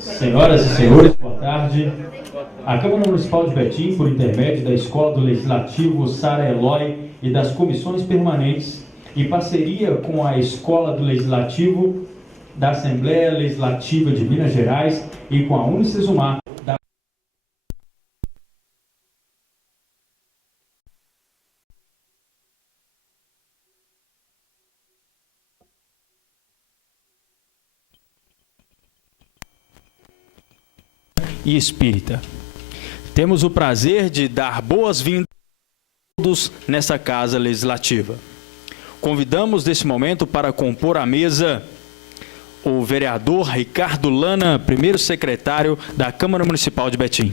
Senhoras e senhores, boa tarde. A Câmara Municipal de Betim, por intermédio da Escola do Legislativo Sara Eloy e das comissões permanentes, em parceria com a Escola do Legislativo da Assembleia Legislativa de Minas Gerais e com a Unicesumar, e espírita. Temos o prazer de dar boas-vindas a todos nessa Casa Legislativa. Convidamos nesse momento para compor a mesa o vereador Ricardo Lana, primeiro secretário da Câmara Municipal de Betim.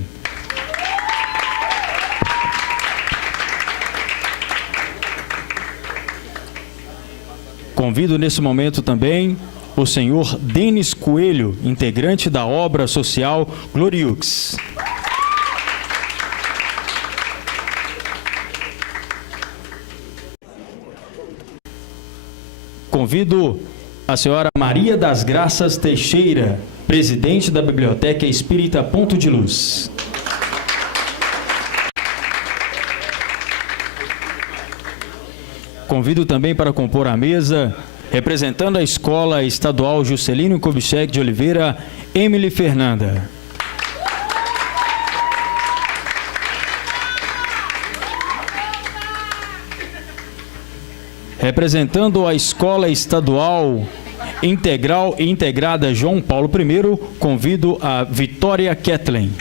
Convido nesse momento também o senhor Denis Coelho, integrante da obra social Gloriux. Convido a senhora Maria das Graças Teixeira, presidente da Biblioteca Espírita Ponto de Luz. Convido também para compor a mesa, representando a Escola Estadual Juscelino Kubitschek de Oliveira, Emily Fernanda. Representando a Escola Estadual Integral e Integrada João Paulo I, convido a Vitória Kathleen.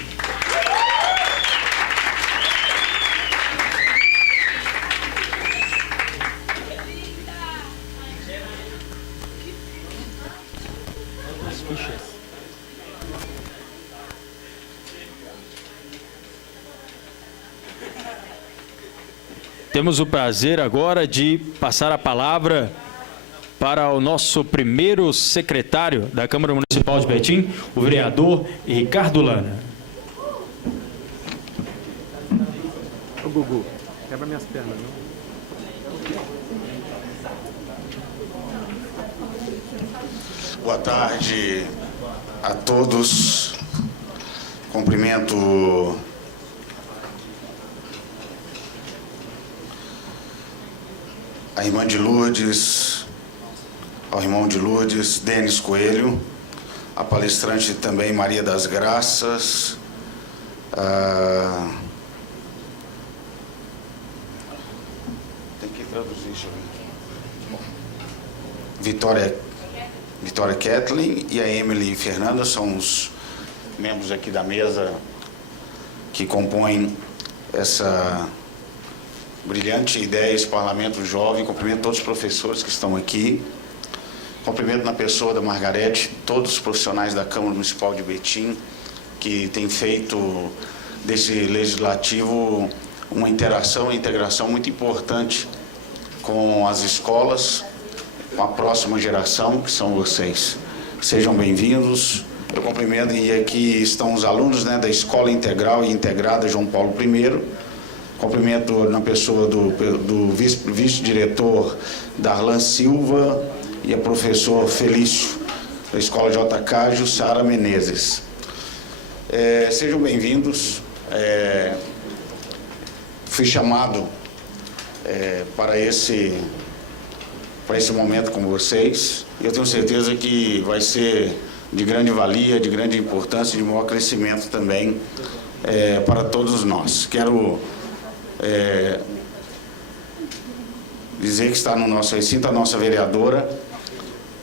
Temos o prazer agora de passar a palavra para o nosso primeiro secretário da Câmara Municipal de Betim, o vereador Ricardo Lana. Ô Gugu, quebra minhas pernas, não? Boa tarde a todos. Cumprimento a irmã de Lourdes, ao irmão de Lourdes, Denis Coelho, a palestrante também Maria das Graças, tem que traduzir isso aí. Vitória Kathleen e a Emily Fernanda são os membros aqui da mesa que compõem essa brilhante ideia, esse Parlamento Jovem. Cumprimento todos os professores que estão aqui. Cumprimento na pessoa da Margarete, todos os profissionais da Câmara Municipal de Betim, que têm feito desse legislativo uma interação e integração muito importante com as escolas, com a próxima geração, que são vocês. Sejam bem-vindos. Eu cumprimento, e aqui estão os alunos, né, da Escola Integral e Integrada João Paulo I. Cumprimento na pessoa do vice-diretor Darlan Silva e a professor Felício, da Escola JK, Jussara Menezes. Sejam bem-vindos. Fui chamado para esse momento com vocês, e eu tenho certeza que vai ser de grande valia, de grande importância e de maior crescimento também para todos nós. Quero dizer que está no nosso recinto a nossa vereadora,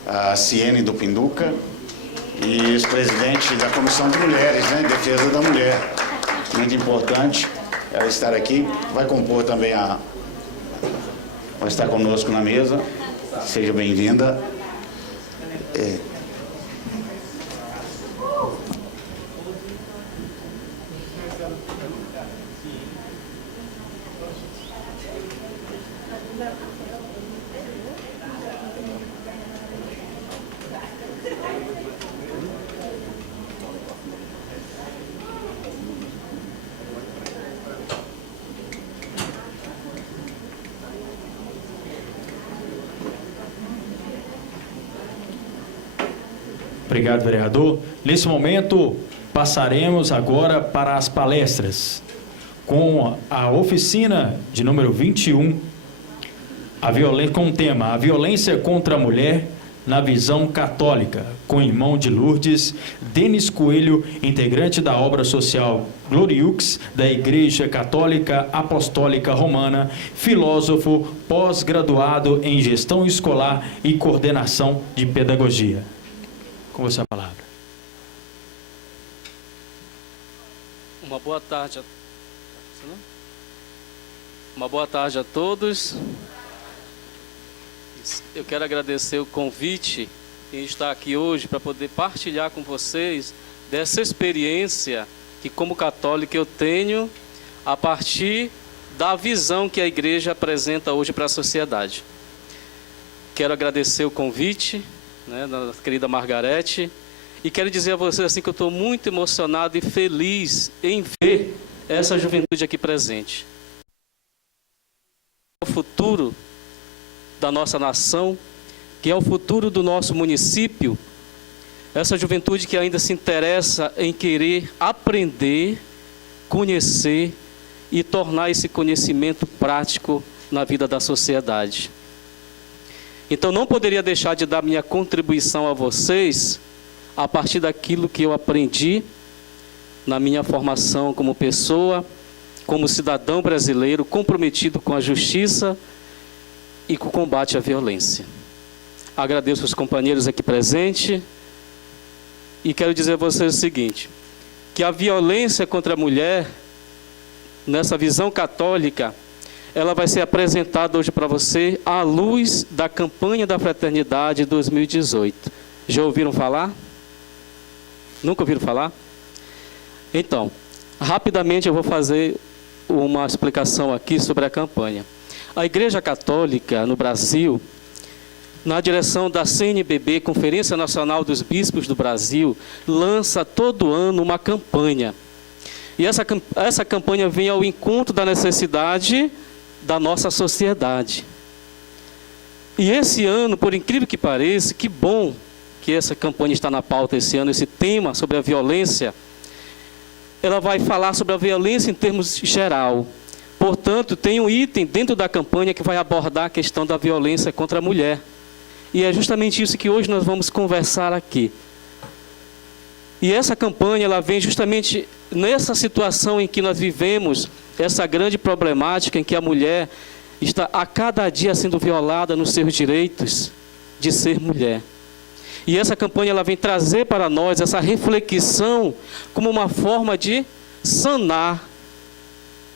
a Ciene do Pinduca, e ex-presidente da Comissão de Mulheres, né, Defesa da Mulher. Muito importante ela estar aqui. Vai compor também vai estar conosco na mesa. Seja bem-vinda. Obrigado, vereador. Nesse momento, passaremos agora para as palestras, com a oficina de número 21, com o tema A Violência contra a Mulher na Visão Católica, com o irmão de Lourdes, Denis Coelho, integrante da obra social Gloriux, da Igreja Católica Apostólica Romana, filósofo, pós-graduado em Gestão Escolar e Coordenação de Pedagogia. Com você a palavra. Uma boa tarde a todos. Eu quero agradecer o convite em estar aqui hoje para poder partilhar com vocês dessa experiência que, como católico, eu tenho a partir da visão que a igreja apresenta hoje para a sociedade. Quero agradecer o convite, da querida Margarete, e quero dizer a vocês assim que eu estou muito emocionado e feliz em ver essa juventude aqui presente. O futuro da nossa nação, que é o futuro do nosso município, essa juventude que ainda se interessa em querer aprender, conhecer e tornar esse conhecimento prático na vida da sociedade. Então não poderia deixar de dar minha contribuição a vocês a partir daquilo que eu aprendi na minha formação como pessoa, como cidadão brasileiro comprometido com a justiça e com o combate à violência. Agradeço os companheiros aqui presentes e quero dizer a vocês o seguinte, que a violência contra a mulher, nessa visão católica, ela vai ser apresentada hoje para você à luz da campanha da Fraternidade 2018. Já ouviram falar? Nunca ouviram falar? Então, rapidamente eu vou fazer uma explicação aqui sobre a campanha. A Igreja Católica no Brasil, na direção da CNBB, Conferência Nacional dos Bispos do Brasil, lança todo ano uma campanha. E essa campanha vem ao encontro da necessidade da nossa sociedade. E esse ano, por incrível que pareça, que bom que essa campanha está na pauta esse ano, esse tema sobre a violência, ela vai falar sobre a violência em termos geral. Portanto, tem um item dentro da campanha que vai abordar a questão da violência contra a mulher. E é justamente isso que hoje nós vamos conversar aqui. E essa campanha, ela vem justamente nessa situação em que nós vivemos, essa grande problemática em que a mulher está a cada dia sendo violada nos seus direitos de ser mulher. E essa campanha, ela vem trazer para nós essa reflexão como uma forma de sanar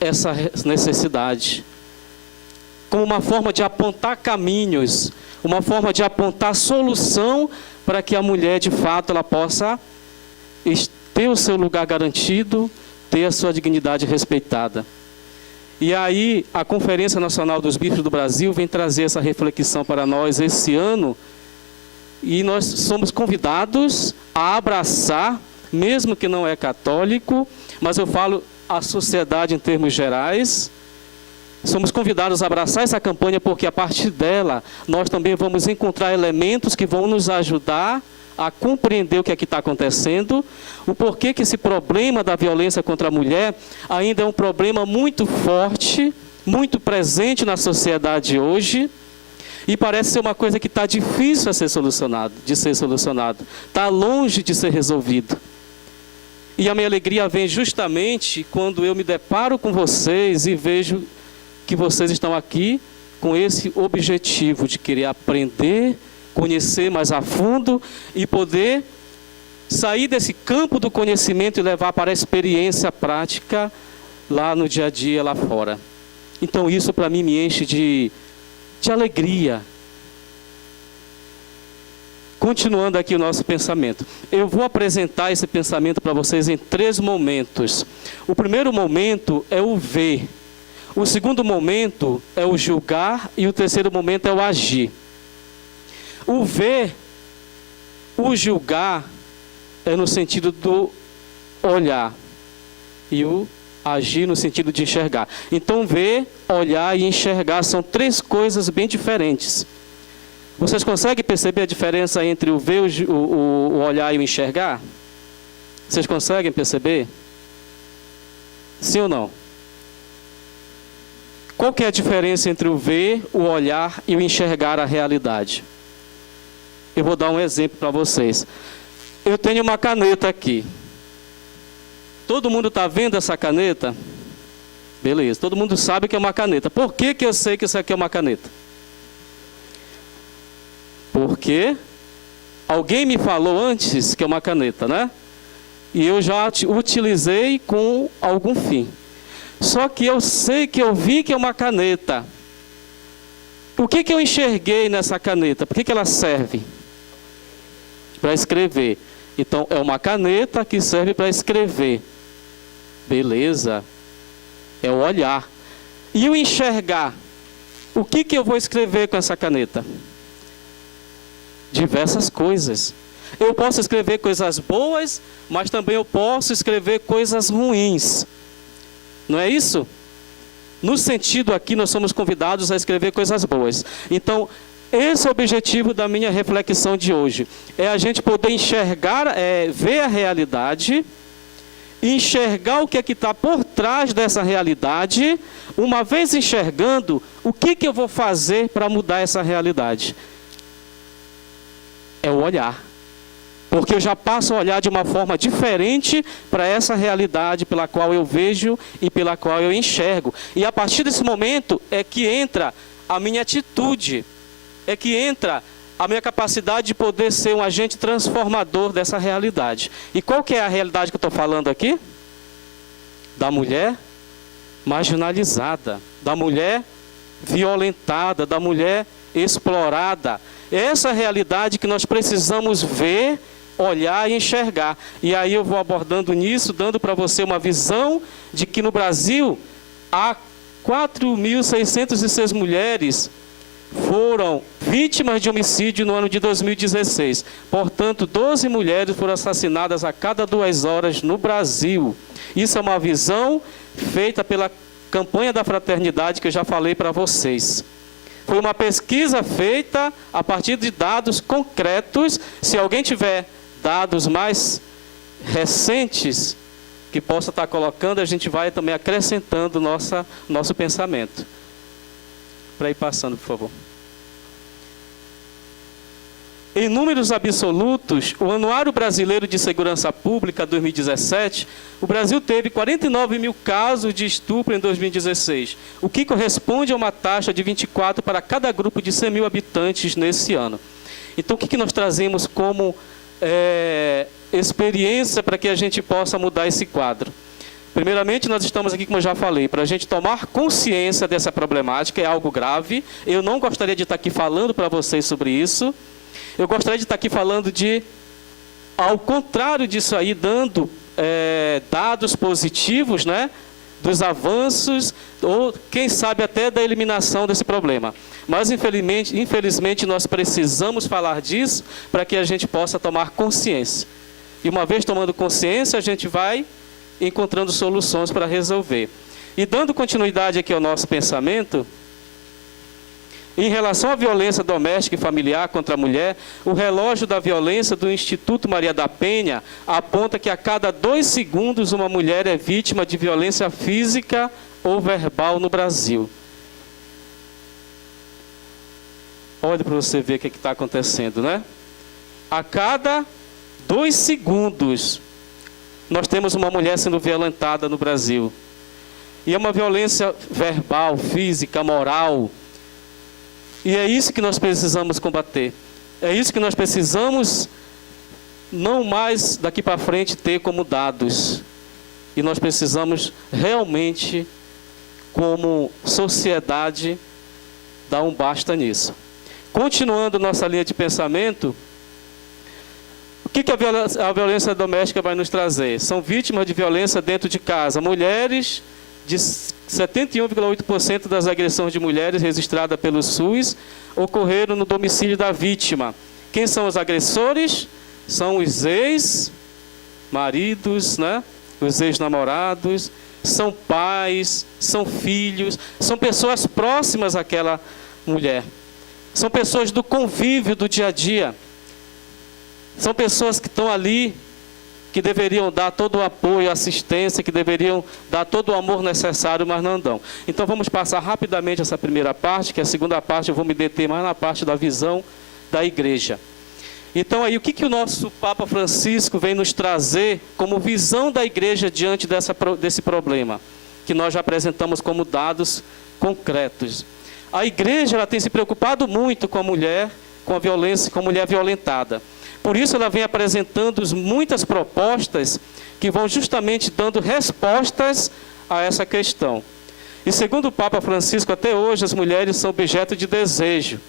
essa necessidade, como uma forma de apontar caminhos, uma forma de apontar solução para que a mulher, de fato, ela possa ter o seu lugar garantido, ter a sua dignidade respeitada. E aí, a Conferência Nacional dos Bispos do Brasil vem trazer essa reflexão para nós esse ano, e nós somos convidados a abraçar, mesmo que não é católico, mas eu falo a sociedade em termos gerais, somos convidados a abraçar essa campanha porque a partir dela nós também vamos encontrar elementos que vão nos ajudar a compreender o que aqui está acontecendo, o porquê que esse problema da violência contra a mulher ainda é um problema muito forte, muito presente na sociedade hoje, e parece ser uma coisa que está difícil de ser solucionado, está longe de ser resolvido. E a minha alegria vem justamente quando eu me deparo com vocês e vejo que vocês estão aqui com esse objetivo de querer aprender, conhecer mais a fundo e poder sair desse campo do conhecimento e levar para a experiência prática lá no dia a dia, lá fora. Então isso para mim me enche de alegria. Continuando aqui o nosso pensamento. Eu vou apresentar esse pensamento para vocês em 3 momentos. O primeiro momento é o ver. O segundo momento é o julgar e o terceiro momento é o agir. O ver, o julgar é no sentido do olhar e o agir no sentido de enxergar. Então ver, olhar e enxergar são 3 coisas bem diferentes. Vocês conseguem perceber a diferença entre o ver, o olhar e o enxergar? Vocês conseguem perceber? Sim ou não? Qual que é a diferença entre o ver, o olhar e o enxergar a realidade? Eu vou dar um exemplo para vocês. Eu tenho uma caneta aqui. Todo mundo está vendo essa caneta? Beleza, todo mundo sabe que é uma caneta. Por que eu sei que isso aqui é uma caneta? Porque alguém me falou antes que é uma caneta, né? E eu já utilizei com algum fim. Só que eu sei que eu vi que é uma caneta. O que eu enxerguei nessa caneta? Por que ela serve? Para escrever. Então, é uma caneta que serve para escrever. Beleza. É o olhar. E o enxergar? O que eu vou escrever com essa caneta? Diversas coisas. Eu posso escrever coisas boas, mas também eu posso escrever coisas ruins. Não é isso? No sentido aqui, nós somos convidados a escrever coisas boas. Então, esse é o objetivo da minha reflexão de hoje. É a gente poder enxergar, ver a realidade, enxergar o que é que está por trás dessa realidade. Uma vez enxergando, o que eu vou fazer para mudar essa realidade? É o olhar. Porque eu já passo a olhar de uma forma diferente para essa realidade pela qual eu vejo e pela qual eu enxergo. E a partir desse momento é que entra a minha atitude, é que entra a minha capacidade de poder ser um agente transformador dessa realidade. E qual que é a realidade que eu estou falando aqui? Da mulher marginalizada, da mulher violentada, da mulher explorada. É essa realidade que nós precisamos ver, olhar e enxergar. E aí eu vou abordando nisso, dando para você uma visão de que no Brasil há 4.606 mulheres foram vítimas de homicídio no ano de 2016. Portanto, 12 mulheres foram assassinadas a cada 2 horas no Brasil. Isso é uma visão feita pela campanha da fraternidade que eu já falei para vocês. Foi uma pesquisa feita a partir de dados concretos. Se alguém tiver dados mais recentes que possa estar colocando, a gente vai também acrescentando nosso pensamento. Para ir passando, por favor. Em números absolutos, o Anuário Brasileiro de Segurança Pública 2017, o Brasil teve 49 mil casos de estupro em 2016, o que corresponde a uma taxa de 24 para cada grupo de 100 mil habitantes nesse ano. Então, o que nós trazemos como experiência para que a gente possa mudar esse quadro? Primeiramente, nós estamos aqui, como eu já falei, para a gente tomar consciência dessa problemática, é algo grave. Eu não gostaria de estar aqui falando para vocês sobre isso. Eu gostaria de estar aqui falando ao contrário disso aí, dando dados positivos, né, dos avanços, ou quem sabe até da eliminação desse problema. Mas, infelizmente, nós precisamos falar disso para que a gente possa tomar consciência. E uma vez tomando consciência, a gente vai encontrando soluções para resolver. E dando continuidade aqui ao nosso pensamento, em relação à violência doméstica e familiar contra a mulher, o relógio da violência do Instituto Maria da Penha aponta que a cada 2 segundos uma mulher é vítima de violência física ou verbal no Brasil. Olha para você ver o que está acontecendo, né? A cada 2 segundos, nós temos uma mulher sendo violentada no Brasil. E é uma violência verbal, física, moral. E é isso que nós precisamos combater. É isso que nós precisamos, não mais daqui para frente, ter como dados. E nós precisamos realmente, como sociedade, dar um basta nisso. Continuando nossa linha de pensamento, o que a violência doméstica vai nos trazer? São vítimas de violência dentro de casa. Mulheres, de 71,8% das agressões de mulheres registradas pelo SUS ocorreram no domicílio da vítima. Quem são os agressores? São os ex-maridos, né? Os ex-namorados, são pais, são filhos, são pessoas próximas àquela mulher. São pessoas do convívio do dia a dia. São pessoas que estão ali, que deveriam dar todo o apoio, assistência, que deveriam dar todo o amor necessário, mas não dão. Então vamos passar rapidamente essa primeira parte, que a segunda parte eu vou me deter mais na parte da visão da igreja. Então aí, o que o nosso Papa Francisco vem nos trazer como visão da igreja diante desse problema, que nós já apresentamos como dados concretos. A igreja ela tem se preocupado muito com a mulher, com a violência, com a mulher violentada. Por isso ela vem apresentando muitas propostas que vão justamente dando respostas a essa questão. E segundo o Papa Francisco, até hoje as mulheres são objeto de desejo.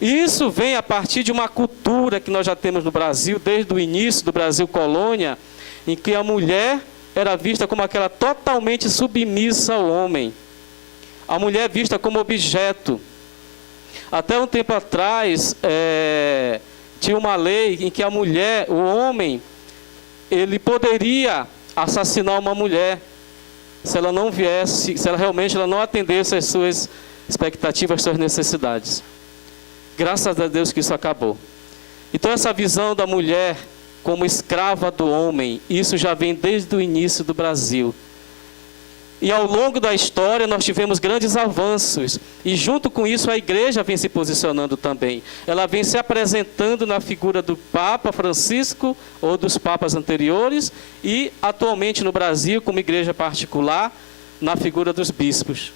E isso vem a partir de uma cultura que nós já temos no Brasil, desde o início do Brasil colônia, em que a mulher era vista como aquela totalmente submissa ao homem. A mulher é vista como objeto. Até um tempo atrás, tinha uma lei em que a mulher, o homem, ele poderia assassinar uma mulher se ela não viesse, se ela realmente não atendesse às suas expectativas, às suas necessidades. Graças a Deus que isso acabou. Então essa visão da mulher como escrava do homem, isso já vem desde o início do Brasil. E ao longo da história nós tivemos grandes avanços. E junto com isso a igreja vem se posicionando também. Ela vem se apresentando na figura do Papa Francisco ou dos papas anteriores e atualmente no Brasil como igreja particular na figura dos bispos.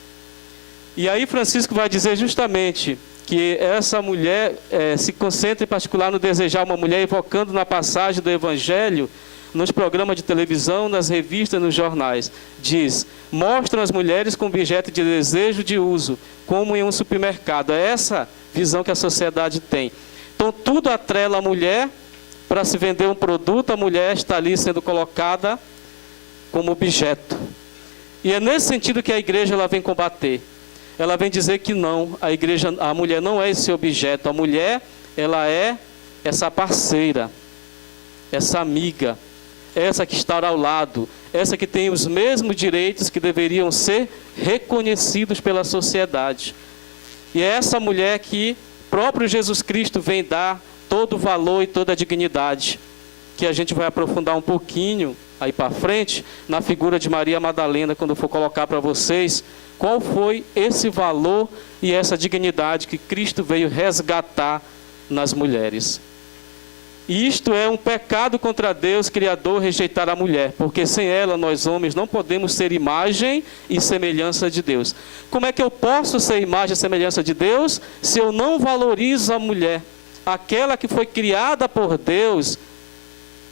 E aí Francisco vai dizer justamente que essa mulher se concentra em particular no desejar uma mulher, evocando na passagem do Evangelho, nos programas de televisão, nas revistas, nos jornais. Diz, mostram as mulheres como objeto de desejo de uso, como em um supermercado. É essa visão que a sociedade tem. Então tudo atrela a mulher, para se vender um produto, a mulher está ali sendo colocada como objeto. E é nesse sentido que a igreja ela vem combater. Ela vem dizer que não, a mulher não é esse objeto, a mulher, ela é essa parceira, essa amiga, essa que está ao lado, essa que tem os mesmos direitos que deveriam ser reconhecidos pela sociedade. E é essa mulher que próprio Jesus Cristo vem dar todo o valor e toda a dignidade, que a gente vai aprofundar um pouquinho aí para frente, na figura de Maria Madalena, quando eu for colocar para vocês qual foi esse valor e essa dignidade que Cristo veio resgatar nas mulheres. E isto é um pecado contra Deus, Criador, rejeitar a mulher, porque sem ela, nós homens, não podemos ser imagem e semelhança de Deus. Como é que eu posso ser imagem e semelhança de Deus se eu não valorizo a mulher? Aquela que foi criada por Deus,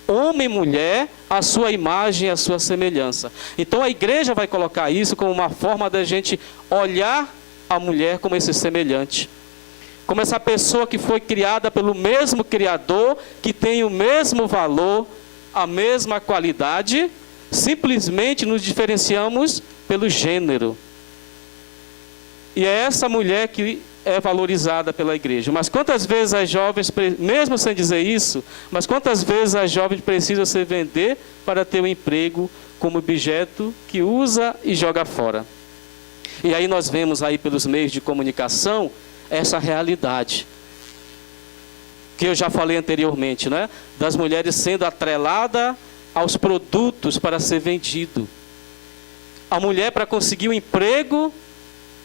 homem e mulher, a sua imagem e a sua semelhança. Então a igreja vai colocar isso como uma forma da gente olhar a mulher como esse semelhante. Como essa pessoa que foi criada pelo mesmo Criador, que tem o mesmo valor, a mesma qualidade, simplesmente nos diferenciamos pelo gênero. E é essa mulher que é valorizada pela igreja. Mas quantas vezes as jovens, mesmo sem dizer isso, mas quantas vezes as jovens precisam se vender para ter um emprego como objeto que usa e joga fora? E aí nós vemos aí pelos meios de comunicação essa realidade que eu já falei anteriormente, né? Das mulheres sendo atreladas aos produtos para ser vendido. A mulher, para conseguir um emprego,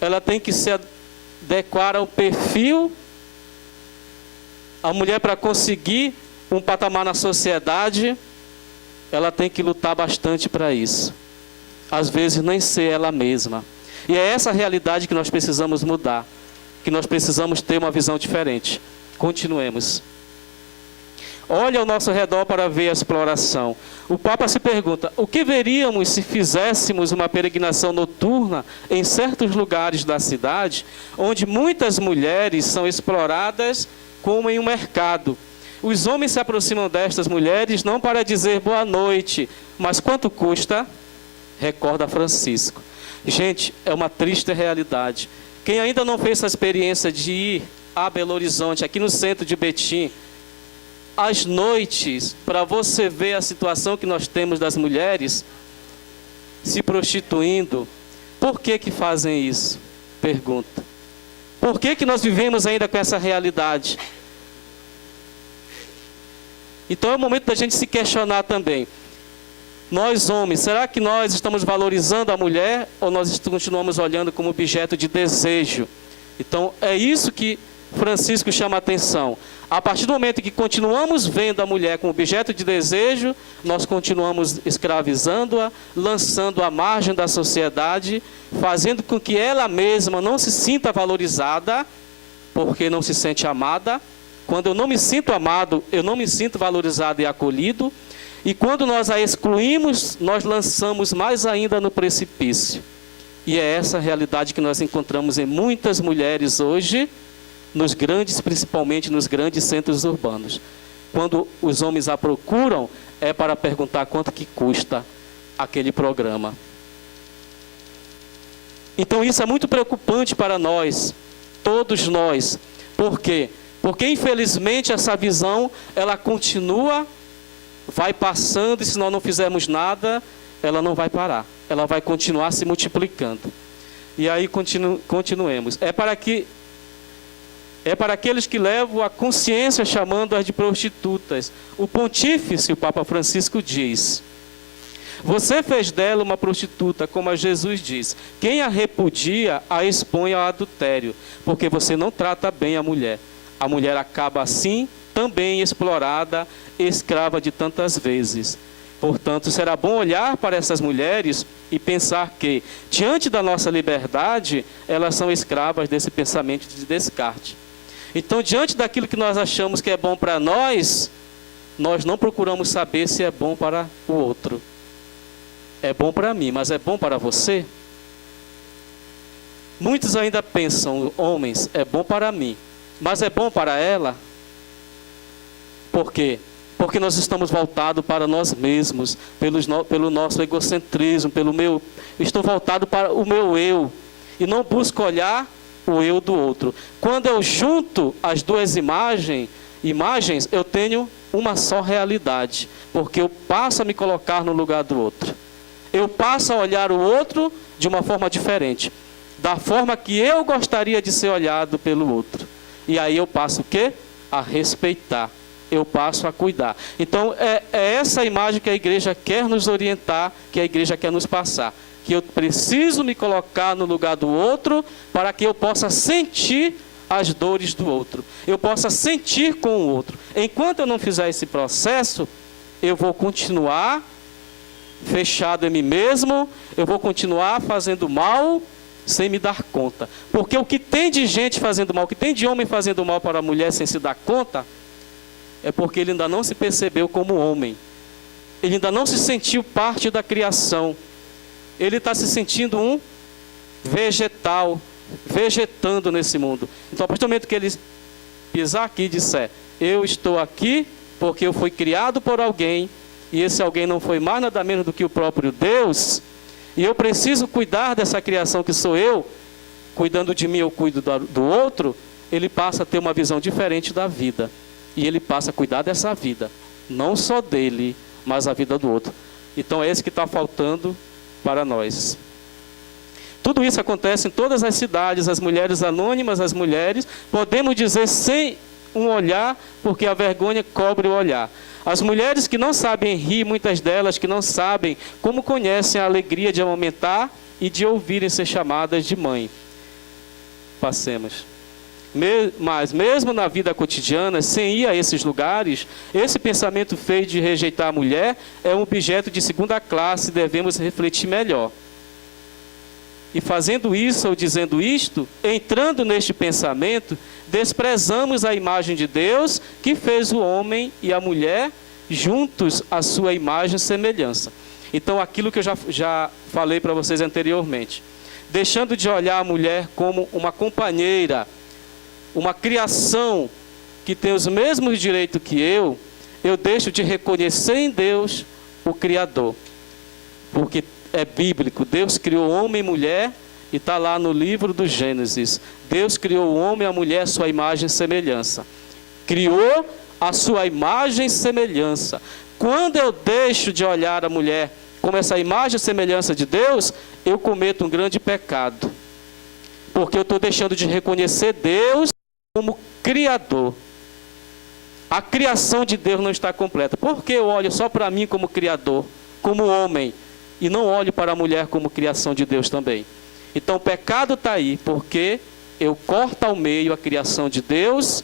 ela tem que se adequar ao perfil. A mulher, para conseguir um patamar na sociedade, ela tem que lutar bastante para isso. Às vezes nem ser ela mesma. E é essa realidade que nós precisamos mudar, que nós precisamos ter uma visão diferente. Continuemos. Olha ao nosso redor para ver a exploração. O Papa se pergunta, o que veríamos se fizéssemos uma peregrinação noturna em certos lugares da cidade, onde muitas mulheres são exploradas como em um mercado? Os homens se aproximam destas mulheres não para dizer boa noite, mas quanto custa? Recorda Francisco. Gente, é uma triste realidade. Quem ainda não fez essa experiência de ir a Belo Horizonte, aqui no centro de Betim, às noites, para você ver a situação que nós temos das mulheres se prostituindo, por que que fazem isso? Pergunta. Por que nós vivemos ainda com essa realidade? Então é o momento da gente se questionar também. Nós homens, será que nós estamos valorizando a mulher ou nós continuamos olhando como objeto de desejo? Então é isso que Francisco chama a atenção. A partir do momento que continuamos vendo a mulher como objeto de desejo, nós continuamos escravizando-a, lançando à margem da sociedade, fazendo com que ela mesma não se sinta valorizada, porque não se sente amada. Quando eu não me sinto amado, eu não me sinto valorizado e acolhido. E quando nós a excluímos, nós lançamos mais ainda no precipício. E é essa a realidade que nós encontramos em muitas mulheres hoje, principalmente nos grandes centros urbanos. Quando os homens a procuram, é para perguntar quanto que custa aquele programa. Então isso é muito preocupante para nós, todos nós. Por quê? Porque infelizmente essa visão, ela continua, vai passando, e se nós não fizermos nada, ela não vai parar. Ela vai continuar se multiplicando. E aí continuemos. É para aqueles que levam a consciência chamando-as de prostitutas. O pontífice, o Papa Francisco, diz: você fez dela uma prostituta, como a Jesus diz. Quem a repudia, a expõe ao adultério, porque você não trata bem a mulher. A mulher acaba assim, também explorada, escrava de tantas vezes. Portanto, será bom olhar para essas mulheres e pensar que, diante da nossa liberdade, elas são escravas desse pensamento de descarte. Então, diante daquilo que nós achamos que é bom para nós, nós não procuramos saber se é bom para o outro. É bom para mim, mas é bom para você? Muitos ainda pensam, homens, é bom para mim, mas é bom para ela? Por quê? Porque nós estamos voltados para nós mesmos, pelo nosso egocentrismo, estou voltado para o meu eu, e não busco olhar o eu do outro. Quando eu junto as duas imagens, eu tenho uma só realidade, porque eu passo a me colocar no lugar do outro. Eu passo a olhar o outro de uma forma diferente, da forma que eu gostaria de ser olhado pelo outro. E aí eu passo o quê? A respeitar. Eu passo a cuidar. Então, é essa imagem que a igreja quer nos orientar, que a igreja quer nos passar. Que eu preciso me colocar no lugar do outro, para que eu possa sentir as dores do outro. Eu possa sentir com o outro. Enquanto eu não fizer esse processo, eu vou continuar fechado em mim mesmo, eu vou continuar fazendo mal, sem me dar conta. Porque o que tem de gente fazendo mal, o que tem de homem fazendo mal para a mulher sem se dar conta, é porque ele ainda não se percebeu como homem. Ele ainda não se sentiu parte da criação. Ele está se sentindo um vegetal, vegetando nesse mundo. Então, a partir do momento que ele pisar aqui e disser, eu estou aqui porque eu fui criado por alguém, e esse alguém não foi mais nada menos do que o próprio Deus, e eu preciso cuidar dessa criação que sou eu, cuidando de mim eu cuido do outro, ele passa a ter uma visão diferente da vida. E ele passa a cuidar dessa vida, não só dele, mas a vida do outro. Então é isso que está faltando para nós. Tudo isso acontece em todas as cidades, as mulheres anônimas, as mulheres, podemos dizer sem um olhar, porque a vergonha cobre o olhar. As mulheres que não sabem rir, muitas delas que não sabem como conhecem a alegria de amamentar e de ouvirem ser chamadas de mãe. Passemos. Mas mesmo na vida cotidiana, sem ir a esses lugares, esse pensamento feio de rejeitar a mulher é um objeto de segunda classe, devemos refletir melhor. E fazendo isso ou dizendo isto, entrando neste pensamento, desprezamos a imagem de Deus que fez o homem e a mulher juntos à sua imagem e semelhança. Então aquilo que eu já falei para vocês anteriormente, deixando de olhar a mulher como uma companheira, uma criação que tem os mesmos direitos que eu deixo de reconhecer em Deus o Criador. Porque é bíblico, Deus criou homem e mulher, e está lá no livro do Gênesis. Deus criou o homem e a mulher à sua imagem e semelhança. Criou a sua imagem e semelhança. Quando eu deixo de olhar a mulher como essa imagem e semelhança de Deus, eu cometo um grande pecado. porque eu estou deixando de reconhecer Deus como Criador. A criação de Deus não está completa. Por que eu olho só para mim como Criador, como homem, e não olho para a mulher como criação de Deus também? Então o pecado está aí, porque eu corto ao meio a criação de Deus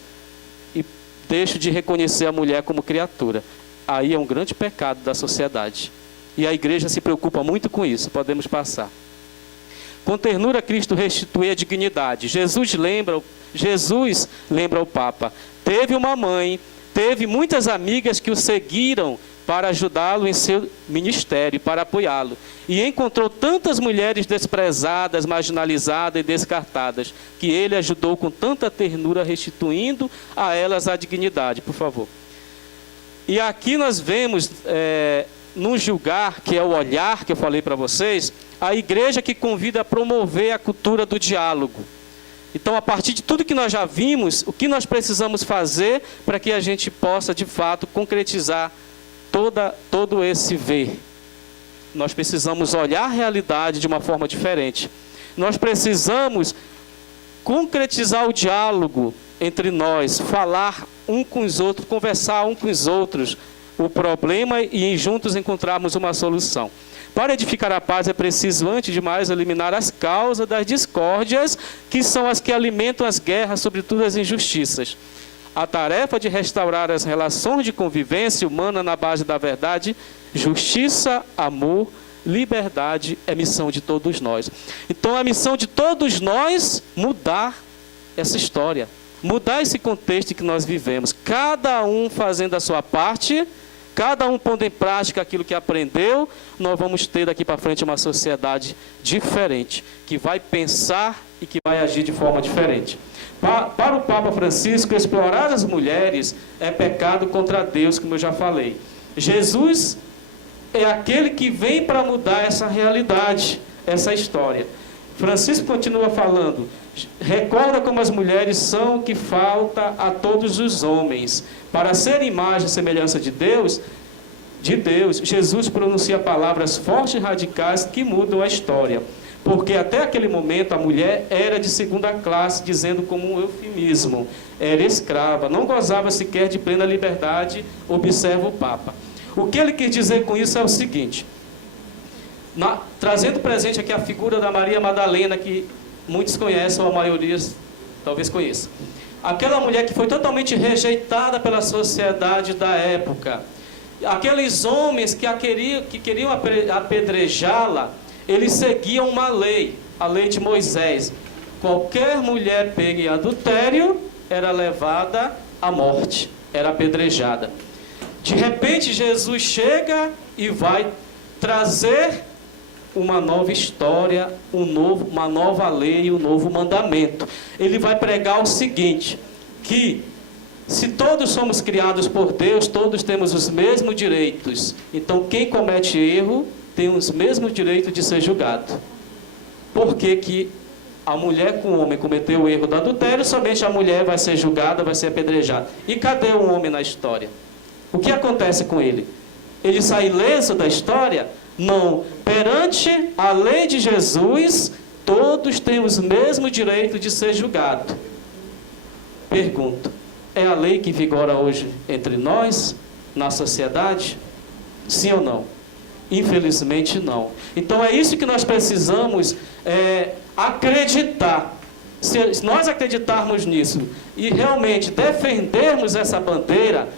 e deixo de reconhecer a mulher como criatura. Aí é um grande pecado da sociedade. E a igreja se preocupa muito com isso. Podemos passar. Com ternura, Cristo restitui a dignidade. Jesus lembra o Papa. Teve uma mãe, teve muitas amigas que o seguiram para ajudá-lo em seu ministério, para apoiá-lo. E encontrou tantas mulheres desprezadas, marginalizadas e descartadas, que ele ajudou com tanta ternura, restituindo a elas a dignidade. Por favor. E aqui nós vemos, no julgar, que é o olhar que eu falei para vocês, a igreja que convida a promover a cultura do diálogo. Então, a partir de tudo que nós já vimos, o que nós precisamos fazer para que a gente possa, de fato, concretizar todo esse ver? Nós precisamos olhar a realidade de uma forma diferente. Nós precisamos concretizar o diálogo entre nós, falar um com os outros, conversar um com os outros o problema e juntos encontrarmos uma solução. Para edificar a paz é preciso, antes de mais, eliminar as causas das discórdias, que são as que alimentam as guerras, sobretudo as injustiças. A tarefa de restaurar as relações de convivência humana na base da verdade, justiça, amor, liberdade é missão de todos nós. Então, a missão de todos nós mudar essa história, mudar esse contexto que nós vivemos. Cada um fazendo a sua parte, cada um pondo em prática aquilo que aprendeu, nós vamos ter daqui para frente uma sociedade diferente, que vai pensar e que vai agir de forma diferente. Para o Papa Francisco, explorar as mulheres é pecado contra Deus, como eu já falei. Jesus é aquele que vem para mudar essa realidade, essa história. Francisco continua falando: recorda como as mulheres são o que falta a todos os homens. Para ser imagem e semelhança de Deus, Jesus pronuncia palavras fortes e radicais que mudam a história. Porque até aquele momento a mulher era de segunda classe, dizendo como um eufemismo, era escrava, não gozava sequer de plena liberdade, observa o Papa. O que ele quis dizer com isso é o seguinte: trazendo presente aqui a figura da Maria Madalena, que muitos conhecem, ou a maioria talvez conheça. Aquela mulher que foi totalmente rejeitada pela sociedade da época. Aqueles homens que queriam apedrejá-la, eles seguiam uma lei, a lei de Moisés. Qualquer mulher pega em adultério era levada à morte, era apedrejada. De repente, Jesus chega e vai trazer uma nova história, uma nova lei, um novo mandamento. Ele vai pregar o seguinte, que se todos somos criados por Deus, todos temos os mesmos direitos. Então, quem comete erro tem os mesmos direitos de ser julgado. Por que que a mulher com o homem cometeu o erro do adultério, somente a mulher vai ser julgada, vai ser apedrejada? E cadê o homem na história? O que acontece com ele? Ele sai ileso da história? Não. Perante a lei de Jesus, todos têm os mesmos direitos de ser julgados. Pergunto, é a lei que vigora hoje entre nós, na sociedade? Sim ou não? Infelizmente não. Então é isso que nós precisamos acreditar. Se nós acreditarmos nisso e realmente defendermos essa bandeira,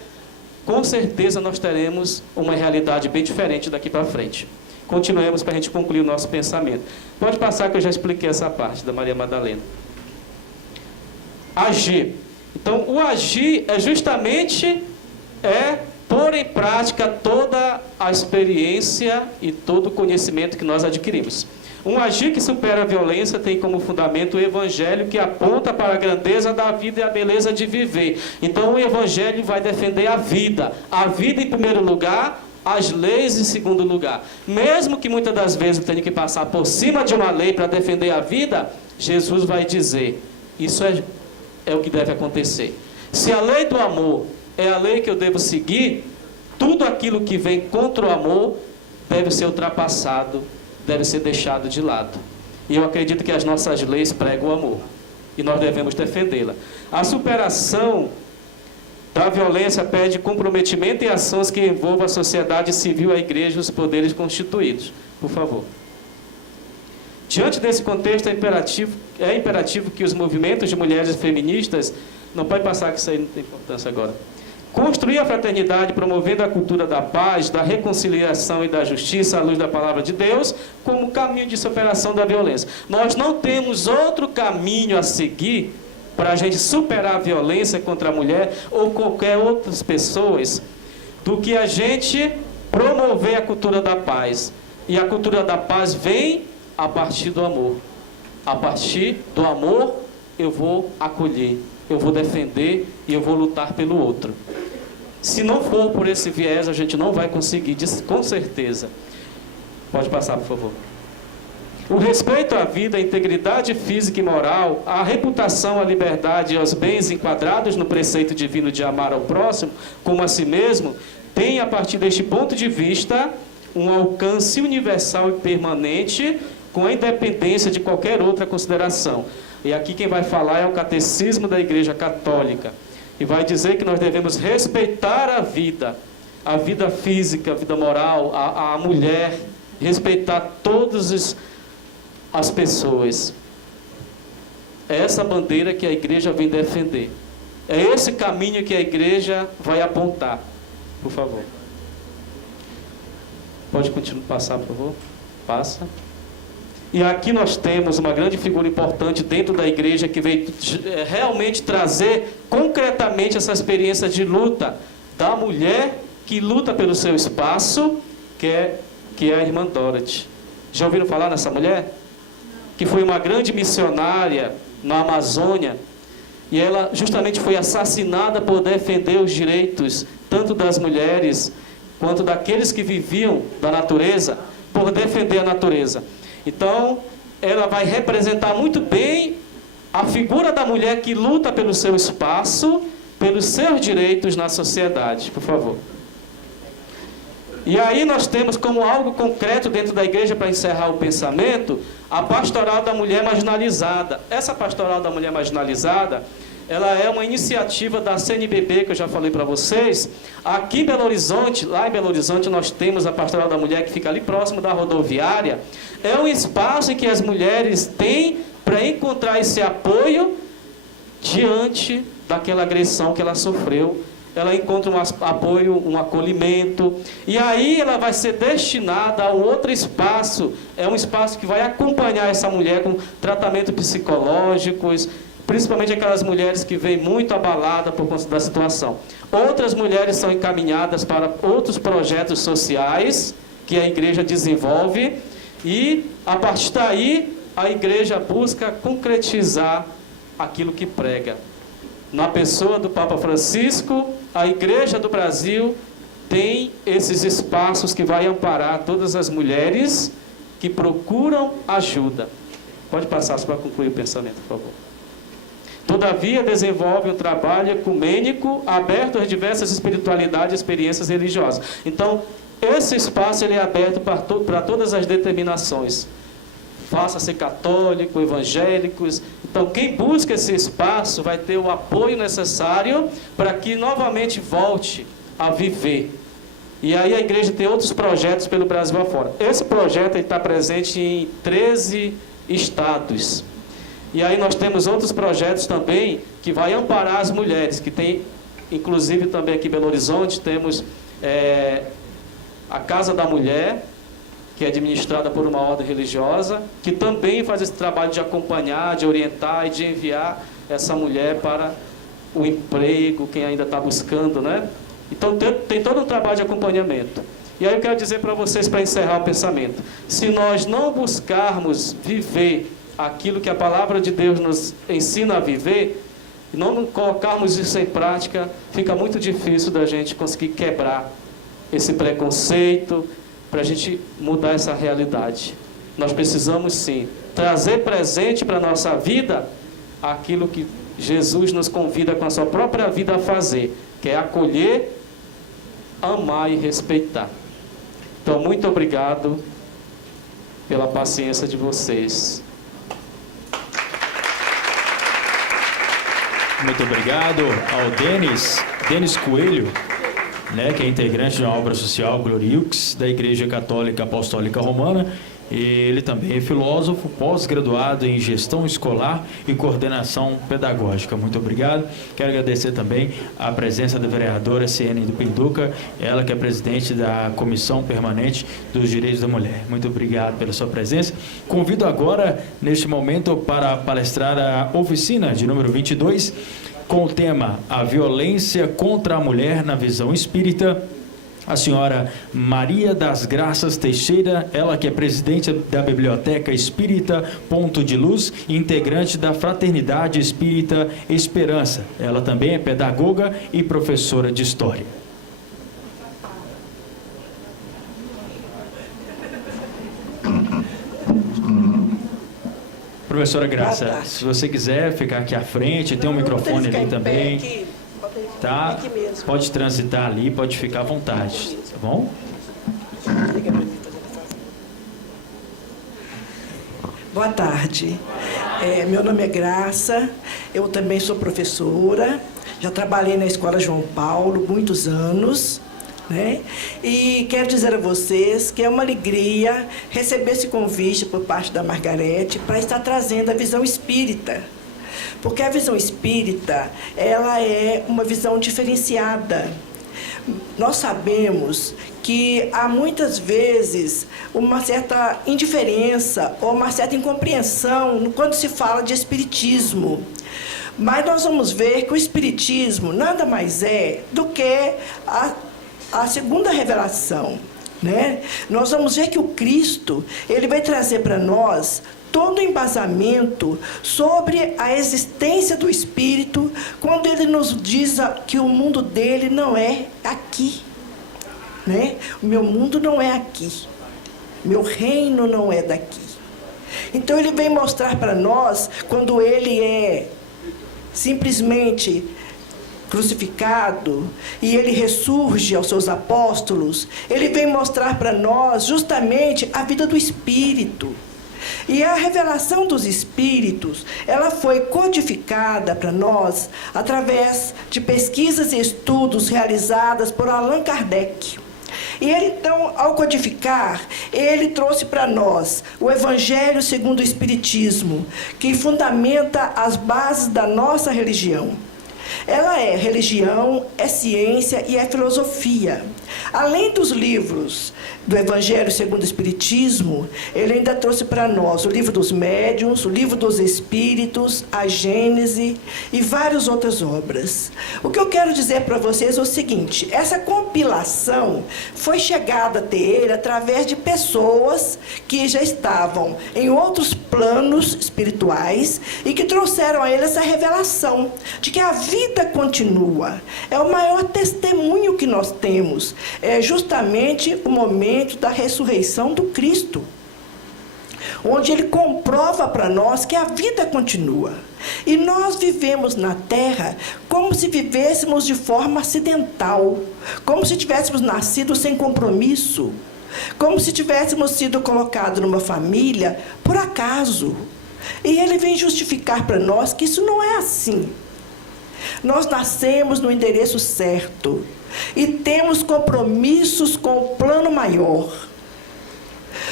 com certeza nós teremos uma realidade bem diferente daqui para frente. Continuemos para a gente concluir o nosso pensamento. Pode passar que eu já expliquei essa parte da Maria Madalena. Agir. Então, o agir é justamente pôr em prática toda a experiência e todo o conhecimento que nós adquirimos. Um agir que supera a violência tem como fundamento o Evangelho, que aponta para a grandeza da vida e a beleza de viver. Então, o Evangelho vai defender a vida em primeiro lugar, as leis em segundo lugar. Mesmo que muitas das vezes eu tenha que passar por cima de uma lei para defender a vida, Jesus vai dizer, isso é o que deve acontecer. Se a lei do amor é a lei que eu devo seguir, tudo aquilo que vem contra o amor deve ser ultrapassado, deve ser deixado de lado. E eu acredito que as nossas leis pregam o amor. E nós devemos defendê-la. A superação da violência pede comprometimento e ações que envolvam a sociedade civil, a igreja e os poderes constituídos. Por favor. Diante desse contexto, é imperativo que os movimentos de mulheres feministas, não pode passar que isso aí não tem importância agora, construir a fraternidade, promovendo a cultura da paz, da reconciliação e da justiça à luz da palavra de Deus, como caminho de superação da violência. Nós não temos outro caminho a seguir para a gente superar a violência contra a mulher ou qualquer outras pessoas, do que a gente promover a cultura da paz. E a cultura da paz vem a partir do amor. A partir do amor, eu vou acolher, eu vou defender e eu vou lutar pelo outro. Se não for por esse viés, a gente não vai conseguir, com certeza. Pode passar, por favor. O respeito à vida, à integridade física e moral, à reputação, à liberdade e aos bens enquadrados no preceito divino de amar ao próximo como a si mesmo, tem, a partir deste ponto de vista, um alcance universal e permanente, com a independência de qualquer outra consideração. E aqui quem vai falar é o Catecismo da Igreja Católica. E vai dizer que nós devemos respeitar a vida física, a vida moral, a mulher, respeitar todas as pessoas. É essa bandeira que a igreja vem defender. É esse caminho que a igreja vai apontar. Por favor. Pode continuar, passar, por favor. Passa. E aqui nós temos uma grande figura importante dentro da igreja que veio realmente trazer concretamente essa experiência de luta da mulher que luta pelo seu espaço, que é a irmã Dorothy. Já ouviram falar nessa mulher? Que foi uma grande missionária na Amazônia, e ela justamente foi assassinada por defender os direitos tanto das mulheres quanto daqueles que viviam da natureza, por defender a natureza. Então, ela vai representar muito bem a figura da mulher que luta pelo seu espaço, pelos seus direitos na sociedade. Por favor. E aí nós temos como algo concreto dentro da igreja, para encerrar o pensamento, a pastoral da mulher marginalizada. Essa pastoral da mulher marginalizada, ela é uma iniciativa da CNBB, que eu já falei para vocês. Aqui em Belo Horizonte, lá em Belo Horizonte, nós temos a pastoral da mulher, que fica ali próximo da rodoviária. É um espaço em que as mulheres têm para encontrar esse apoio diante daquela agressão que ela sofreu. Ela encontra um apoio, um acolhimento, e aí ela vai ser destinada a um outro espaço. É um espaço que vai acompanhar essa mulher com tratamento psicológicos, principalmente aquelas mulheres que vêm muito abaladas por conta da situação. Outras mulheres são encaminhadas para outros projetos sociais que a igreja desenvolve, e a partir daí a igreja busca concretizar aquilo que prega. Na pessoa do Papa Francisco, a Igreja do Brasil tem esses espaços que vai amparar todas as mulheres que procuram ajuda. Pode passar para concluir o pensamento, por favor. Todavia, desenvolve um trabalho ecumênico aberto às diversas espiritualidades e experiências religiosas. Então, esse espaço ele é aberto para todas as determinações. Faça-se católico, evangélicos. Então, quem busca esse espaço vai ter o apoio necessário para que novamente volte a viver. E aí a igreja tem outros projetos pelo Brasil afora. Esse projeto está presente em 13 estados. E aí nós temos outros projetos também que vai amparar as mulheres, que tem, inclusive também aqui em Belo Horizonte, temos a Casa da Mulher, que é administrada por uma ordem religiosa, que também faz esse trabalho de acompanhar, de orientar e de enviar essa mulher para o emprego, quem ainda está buscando, né? Então tem todo um trabalho de acompanhamento. E aí eu quero dizer para vocês, para encerrar o pensamento, se nós não buscarmos viver aquilo que a palavra de Deus nos ensina a viver, e não colocarmos isso em prática, fica muito difícil da gente conseguir quebrar esse preconceito, para a gente mudar essa realidade. Nós precisamos sim trazer presente para a nossa vida aquilo que Jesus nos convida com a sua própria vida a fazer, que é acolher, amar e respeitar. Então, muito obrigado pela paciência de vocês. Muito obrigado ao Denis Coelho, né, que é integrante da obra social Gloriux, da Igreja Católica Apostólica Romana. Ele também é filósofo, pós-graduado em gestão escolar e coordenação pedagógica. Muito obrigado. Quero agradecer também a presença da vereadora Ciene do Pinduca, ela que é presidente da Comissão Permanente dos Direitos da Mulher. Muito obrigado pela sua presença. Convido agora, neste momento, para palestrar a oficina de número 22, com o tema A Violência contra a Mulher na Visão Espírita, a senhora Maria das Graças Teixeira, ela que é presidente da Biblioteca Espírita Ponto de Luz e integrante da Fraternidade Espírita Esperança. Ela também é pedagoga e professora de História. Professora Graça, se você quiser ficar aqui à frente, tem um microfone ali também. Tá? Pode transitar ali, pode ficar à vontade, tá bom? Boa tarde. Meu nome é Graça, eu também sou professora, já trabalhei na Escola João Paulo muitos anos, né? E quero dizer a vocês que é uma alegria receber esse convite por parte da Margarete para estar trazendo a visão espírita. Porque a visão espírita, ela é uma visão diferenciada. Nós sabemos que há muitas vezes uma certa indiferença ou uma certa incompreensão quando se fala de espiritismo. Mas nós vamos ver que o espiritismo nada mais é do que a segunda revelação, né? Nós vamos ver que o Cristo, ele vai trazer para nós todo o embasamento sobre a existência do Espírito, quando ele nos diz que o mundo dele não é aqui, né? O meu mundo não é aqui, meu reino não é daqui. Então ele vem mostrar para nós, quando ele é simplesmente crucificado e ele ressurge aos seus apóstolos, ele vem mostrar para nós justamente a vida do Espírito. E a revelação dos Espíritos, ela foi codificada para nós através de pesquisas e estudos realizadas por Allan Kardec. E ele, então, ao codificar, ele trouxe para nós o Evangelho segundo o Espiritismo, que fundamenta as bases da nossa religião. Ela é religião, é ciência e é filosofia. Além dos livros do Evangelho segundo o Espiritismo, ele ainda trouxe para nós o livro dos médiuns, o livro dos espíritos, a Gênese e várias outras obras. O que eu quero dizer para vocês é o seguinte: essa compilação foi chegada até ele através de pessoas que já estavam em outros planos espirituais e que trouxeram a ele essa revelação de que a vida continua. É o maior testemunho que nós temos, é justamente o momento da ressurreição do Cristo, onde ele comprova para nós que a vida continua. E nós vivemos na Terra como se vivêssemos de forma acidental, como se tivéssemos nascido sem compromisso, como se tivéssemos sido colocados numa família por acaso. E ele vem justificar para nós que isso não é assim. Nós nascemos no endereço certo e temos compromissos com o plano maior.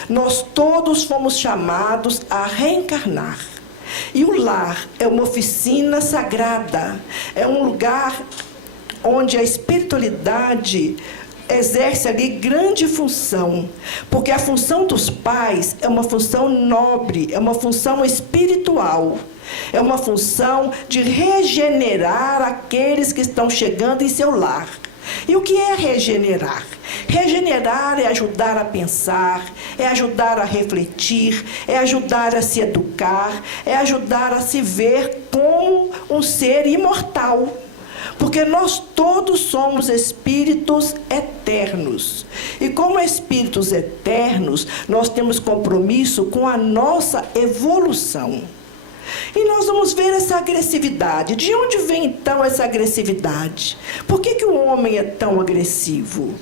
Nós todos fomos chamados a reencarnar. E o lar é uma oficina sagrada, é um lugar onde a espiritualidade exerce ali grande função, porque a função dos pais é uma função nobre, é uma função espiritual, é uma função de regenerar aqueles que estão chegando em seu lar. E o que é regenerar? Regenerar é ajudar a pensar, é ajudar a refletir, é ajudar a se educar, é ajudar a se ver como um ser imortal. Porque nós todos somos espíritos eternos. E como espíritos eternos, nós temos compromisso com a nossa evolução. E nós vamos ver essa agressividade. De onde vem, então, essa agressividade? Por que o homem é tão agressivo?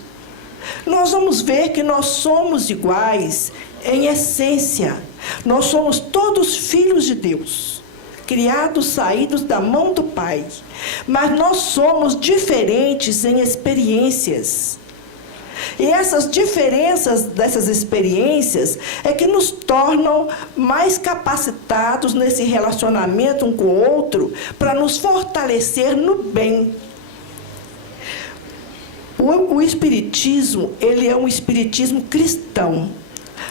Nós vamos ver que nós somos iguais em essência. Nós somos todos filhos de Deus. criados saídos da mão do Pai. Mas nós somos diferentes em experiências. E essas diferenças dessas experiências é que nos tornam mais capacitados nesse relacionamento um com o outro para nos fortalecer no bem. O Espiritismo, ele é um Espiritismo cristão.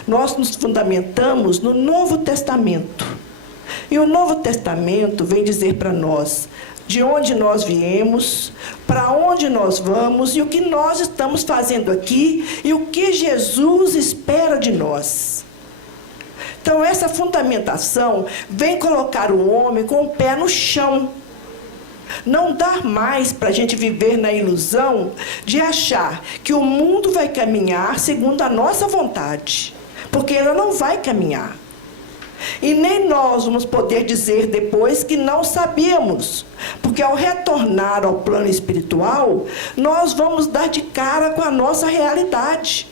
Nós nos fundamentamos no Novo Testamento. E o Novo Testamento vem dizer para nós de onde nós viemos, para onde nós vamos e o que nós estamos fazendo aqui e o que Jesus espera de nós. Então, essa fundamentação vem colocar o homem com o pé no chão. Não dá mais para a gente viver na ilusão de achar que o mundo vai caminhar segundo a nossa vontade, porque ela não vai caminhar. E nem nós vamos poder dizer depois que não sabíamos, porque ao retornar ao plano espiritual, nós vamos dar de cara com a nossa realidade.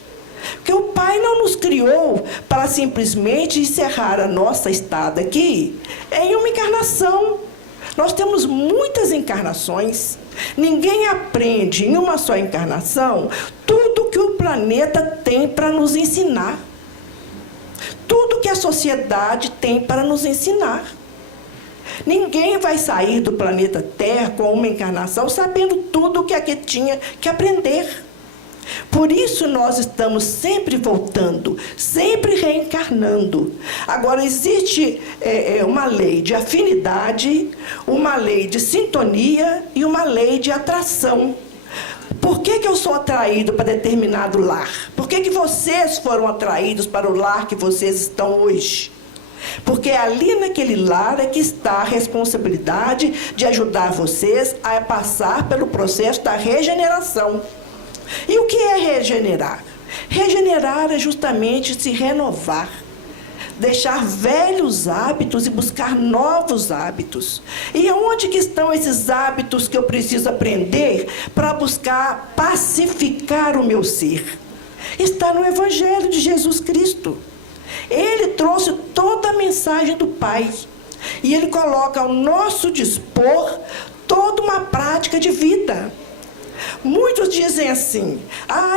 Porque o Pai não nos criou para simplesmente encerrar a nossa estada aqui em uma encarnação. Nós temos muitas encarnações. Ninguém aprende em uma só encarnação tudo que o planeta tem para nos ensinar. Tudo que a sociedade tem para nos ensinar. Ninguém vai sair do planeta Terra com uma encarnação sabendo tudo o que aqui tinha que aprender. Por isso nós estamos sempre voltando, sempre reencarnando. Agora, existe uma lei de afinidade, uma lei de sintonia e uma lei de atração. Por que eu sou atraído para determinado lar? Por que vocês foram atraídos para o lar que vocês estão hoje? Porque ali naquele lar é que está a responsabilidade de ajudar vocês a passar pelo processo da regeneração. E o que é regenerar? Regenerar é justamente se renovar. Deixar velhos hábitos e buscar novos hábitos. E onde que estão esses hábitos que eu preciso aprender para buscar pacificar o meu ser? Está no Evangelho de Jesus Cristo. Ele trouxe toda a mensagem do Pai. E ele coloca ao nosso dispor toda uma prática de vida. Muitos dizem assim: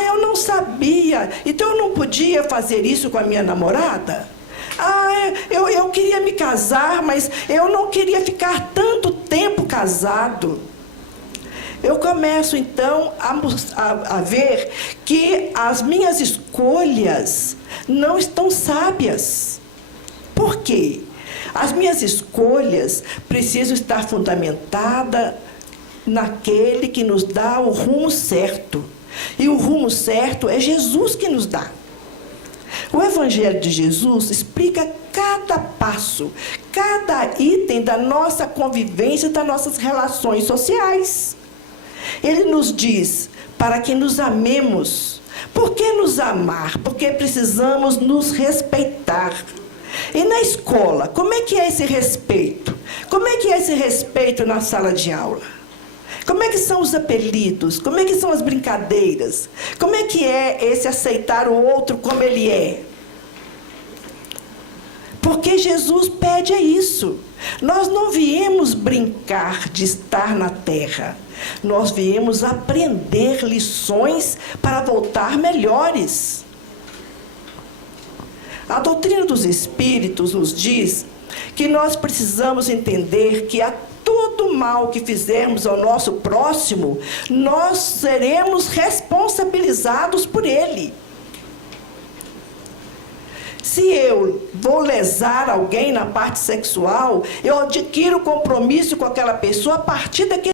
eu não sabia, então eu não podia fazer isso com a minha namorada? Eu queria me casar, mas eu não queria ficar tanto tempo casado. Eu começo, então, a ver que as minhas escolhas não estão sábias. Por quê? As minhas escolhas precisam estar fundamentadas naquele que nos dá o rumo certo. E o rumo certo é Jesus que nos dá. O Evangelho de Jesus explica cada passo, cada item da nossa convivência, das nossas relações sociais. Ele nos diz para que nos amemos. Por que nos amar? Porque precisamos nos respeitar. E na escola, como é que é esse respeito? Como é que é esse respeito na sala de aula? Como é que são os apelidos? Como é que são as brincadeiras? Como é que é esse aceitar o outro como ele é? Porque Jesus pede isso. Nós não viemos brincar de estar na terra. Nós viemos aprender lições para voltar melhores. A doutrina dos Espíritos nos diz que nós precisamos entender que a todo mal que fizermos ao nosso próximo, nós seremos responsabilizados por ele. Se eu vou lesar alguém na parte sexual, eu adquiro compromisso com aquela pessoa a partir daquele